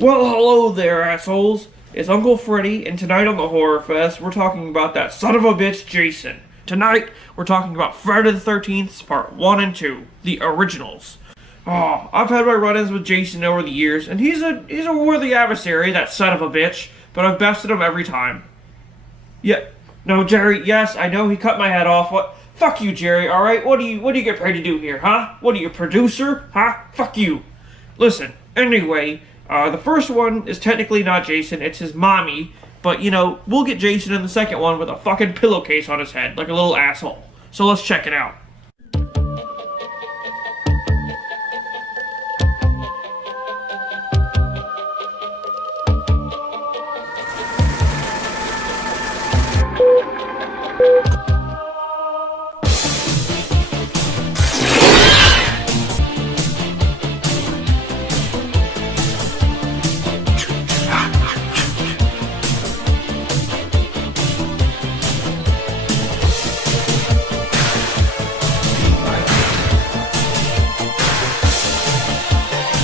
Well, hello there, assholes. It's Uncle Freddy, and tonight on the Horror Fest, we're talking about that son of a bitch, Jason. Tonight, we're talking about Friday the 13th, Part 1 and 2, the originals. Oh, I've had my run-ins with Jason over the years, and he's a worthy adversary, that son of a bitch, but I've bested him every time. Yeah, no, Jerry, yes, I know he cut my head off. What? Fuck you, Jerry, alright? What do you get paid to do here, huh? What are you, producer? Huh? Fuck you. Listen, anyway, the first one is technically not Jason, it's his mommy, but, we'll get Jason in the second one with a fucking pillowcase on his head, like a little asshole. So let's check it out.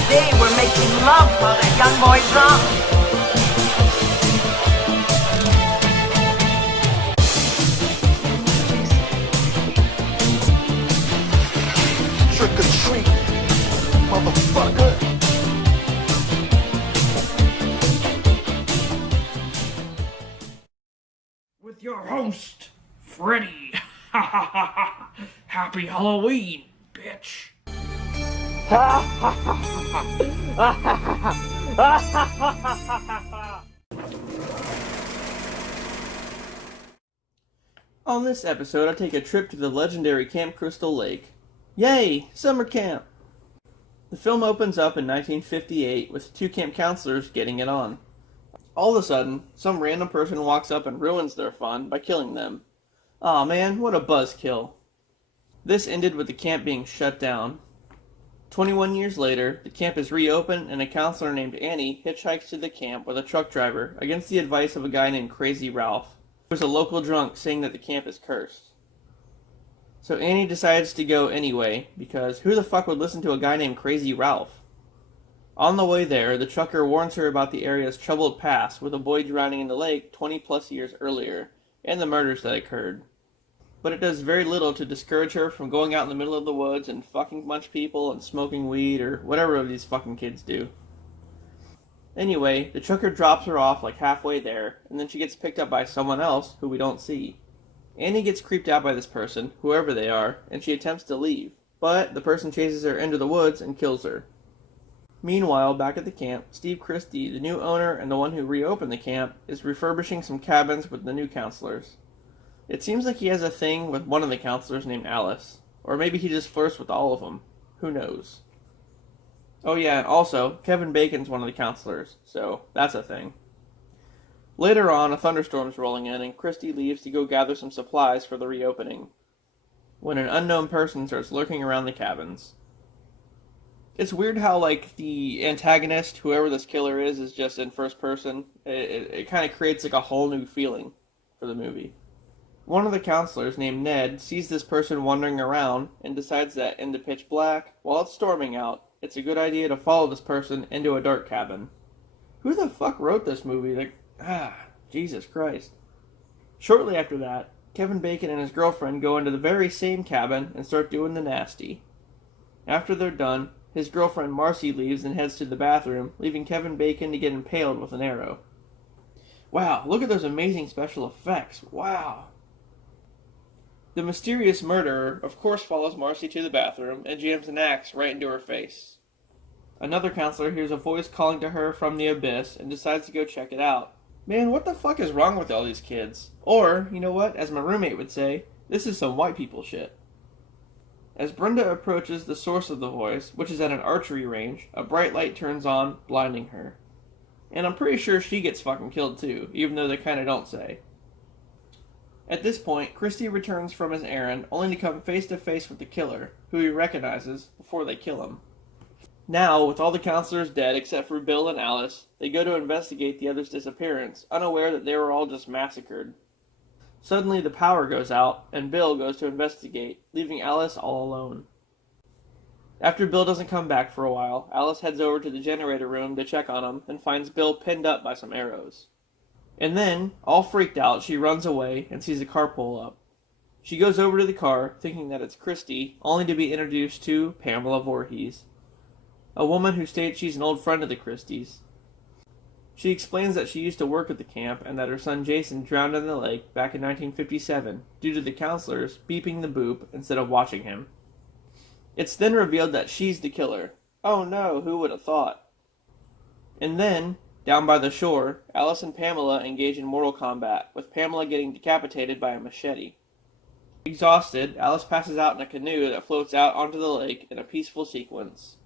They were making love while their young boy drunk. Trick or treat, motherfucker. With your host, Freddy. Happy Halloween, bitch. On this episode, I take a trip to the legendary Camp Crystal Lake. Yay! Summer camp! The film opens up in 1958 with two camp counselors getting it on. All of a sudden, some random person walks up and ruins their fun by killing them. Aw man, what a buzzkill. This ended with the camp being shut down. 21 years later, the camp is reopened and a counselor named Annie hitchhikes to the camp with a truck driver against the advice of a guy named Crazy Ralph, who is a local drunk saying that the camp is cursed. So Annie decides to go anyway, because who the fuck would listen to a guy named Crazy Ralph? On the way there, the trucker warns her about the area's troubled past with a boy drowning in the lake 20 plus years earlier, and the murders that occurred. But it does very little to discourage her from going out in the middle of the woods and fucking a bunch of people and smoking weed or whatever these fucking kids do. Anyway, the trucker drops her off like halfway there, and then she gets picked up by someone else who we don't see. Annie gets creeped out by this person, whoever they are, and she attempts to leave, but the person chases her into the woods and kills her. Meanwhile, back at the camp, Steve Christie, the new owner and the one who reopened the camp, is refurbishing some cabins with the new counselors. It seems like he has a thing with one of the counselors named Alice. Or maybe he just flirts with all of them. Who knows? Oh yeah, and also, Kevin Bacon's one of the counselors, so that's a thing. Later on, a thunderstorm's rolling in, and Christy leaves to go gather some supplies for the reopening, when an unknown person starts lurking around the cabins. It's weird how, the antagonist, whoever this killer is just in first person. It kind of creates, a whole new feeling for the movie. One of the counselors, named Ned, sees this person wandering around and decides that in the pitch black, while it's storming out, it's a good idea to follow this person into a dark cabin. Who the fuck wrote this movie? Jesus Christ. Shortly after that, Kevin Bacon and his girlfriend go into the very same cabin and start doing the nasty. After they're done, his girlfriend Marcy leaves and heads to the bathroom, leaving Kevin Bacon to get impaled with an arrow. Wow, look at those amazing special effects. Wow. The mysterious murderer, of course, follows Marcy to the bathroom and jams an axe right into her face. Another counselor hears a voice calling to her from the abyss and decides to go check it out. Man, what the fuck is wrong with all these kids? Or, you know what, as my roommate would say, this is some white people shit. As Brenda approaches the source of the voice, which is at an archery range, a bright light turns on, blinding her. And I'm pretty sure she gets fucking killed too, even though they kinda don't say. At this point, Christie returns from his errand, only to come face to face with the killer, who he recognizes before they kill him. Now, with all the counselors dead except for Bill and Alice, they go to investigate the others' disappearance, unaware that they were all just massacred. Suddenly the power goes out, and Bill goes to investigate, leaving Alice all alone. After Bill doesn't come back for a while, Alice heads over to the generator room to check on him and finds Bill pinned up by some arrows. And then, all freaked out, she runs away and sees a car pull up. She goes over to the car, thinking that it's Christy, only to be introduced to Pamela Voorhees, a woman who states she's an old friend of the Christies. She explains that she used to work at the camp and that her son Jason drowned in the lake back in 1957 due to the counselors beeping the boop instead of watching him. It's then revealed that she's the killer. Oh no, who would have thought? And then, down by the shore, Alice and Pamela engage in mortal combat, with Pamela getting decapitated by a machete. Exhausted, Alice passes out in a canoe that floats out onto the lake in a peaceful sequence.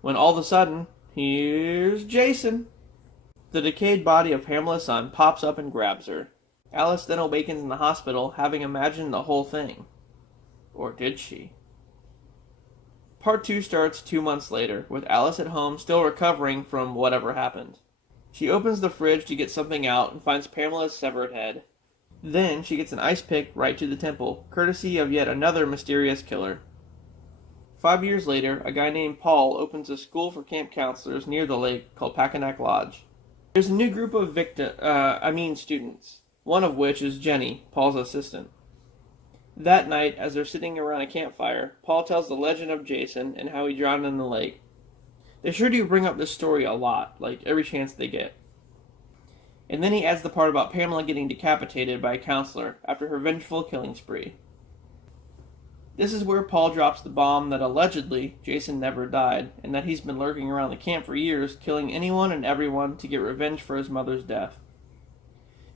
When all of a sudden, here's Jason! The decayed body of Pamela's son pops up and grabs her. Alice then awakens in the hospital, having imagined the whole thing. Or did she? Part 2 starts 2 months later, with Alice at home still recovering from whatever happened. She opens the fridge to get something out and finds Pamela's severed head. Then she gets an ice pick right to the temple, courtesy of yet another mysterious killer. 5 years later, a guy named Paul opens a school for camp counselors near the lake called Packanack Lodge. There's a new group of students, one of which is Jenny, Paul's assistant. That night, as they're sitting around a campfire, Paul tells the legend of Jason and how he drowned in the lake. They sure do bring up this story a lot, like every chance they get. And then he adds the part about Pamela getting decapitated by a counselor after her vengeful killing spree. This is where Paul drops the bomb that allegedly Jason never died, and that he's been lurking around the camp for years, killing anyone and everyone to get revenge for his mother's death.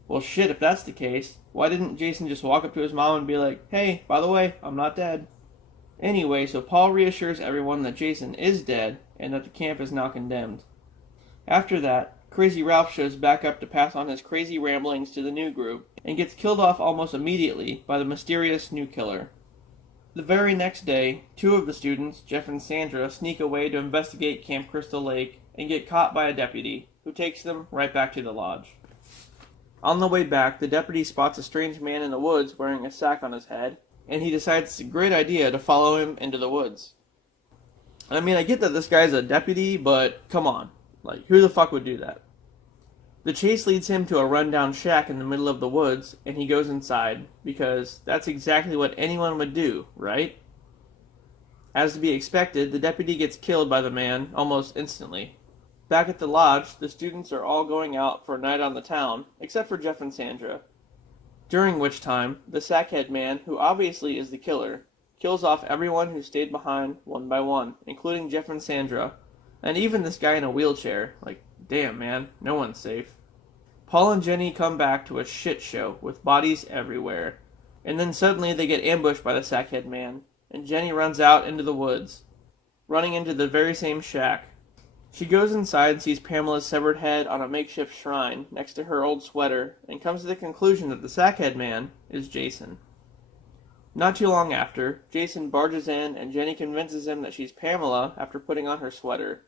Well shit, if that's the case, why didn't Jason just walk up to his mom and be like, hey, by the way, I'm not dead? Anyway, so Paul reassures everyone that Jason is dead, and that the camp is now condemned. After that, Crazy Ralph shows back up to pass on his crazy ramblings to the new group, and gets killed off almost immediately by the mysterious new killer. The very next day, 2 of the students, Jeff and Sandra, sneak away to investigate Camp Crystal Lake, and get caught by a deputy, who takes them right back to the lodge. On the way back, the deputy spots a strange man in the woods wearing a sack on his head, and he decides it's a great idea to follow him into the woods. I mean, I get that this guy's a deputy, but come on. Like, who the fuck would do that? The chase leads him to a rundown shack in the middle of the woods, and he goes inside, because that's exactly what anyone would do, right? As to be expected, the deputy gets killed by the man almost instantly. Back at the lodge, the students are all going out for a night on the town, except for Jeff and Sandra. During which time, the sackhead man, who obviously is the killer, kills off everyone who stayed behind one by one, including Jeff and Sandra, and even this guy in a wheelchair. Like, damn man, no one's safe. Paul and Jenny come back to a shit show with bodies everywhere, and then suddenly they get ambushed by the sackhead man, and Jenny runs out into the woods, running into the very same shack. She goes inside and sees Pamela's severed head on a makeshift shrine next to her old sweater, and comes to the conclusion that the sackhead man is Jason. Not too long after, Jason barges in and Jenny convinces him that she's Pamela after putting on her sweater.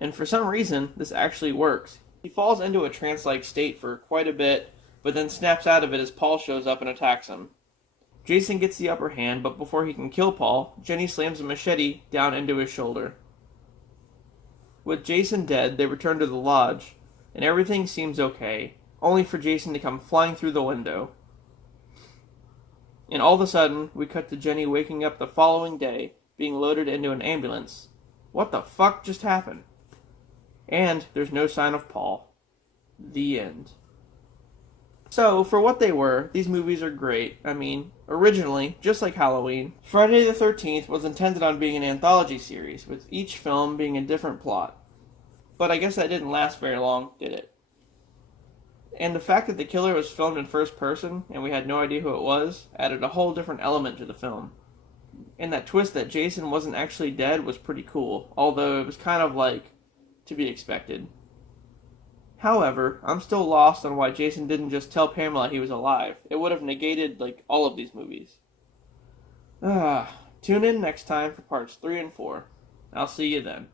And for some reason, this actually works. He falls into a trance-like state for quite a bit, but then snaps out of it as Paul shows up and attacks him. Jason gets the upper hand, but before he can kill Paul, Jenny slams a machete down into his shoulder. With Jason dead, they return to the lodge, and everything seems okay, only for Jason to come flying through the window. And all of a sudden, we cut to Jenny waking up the following day, being loaded into an ambulance. What the fuck just happened? And there's no sign of Paul. The end. So, for what they were, these movies are great. I mean, originally, just like Halloween, Friday the 13th was intended on being an anthology series, with each film being a different plot. But I guess that didn't last very long, did it? And the fact that the killer was filmed in first person, and we had no idea who it was, added a whole different element to the film. And that twist that Jason wasn't actually dead was pretty cool, although it was kind of like to be expected. However, I'm still lost on why Jason didn't just tell Pamela he was alive. It would have negated, all of these movies. Tune in next time for parts 3 and 4. I'll see you then.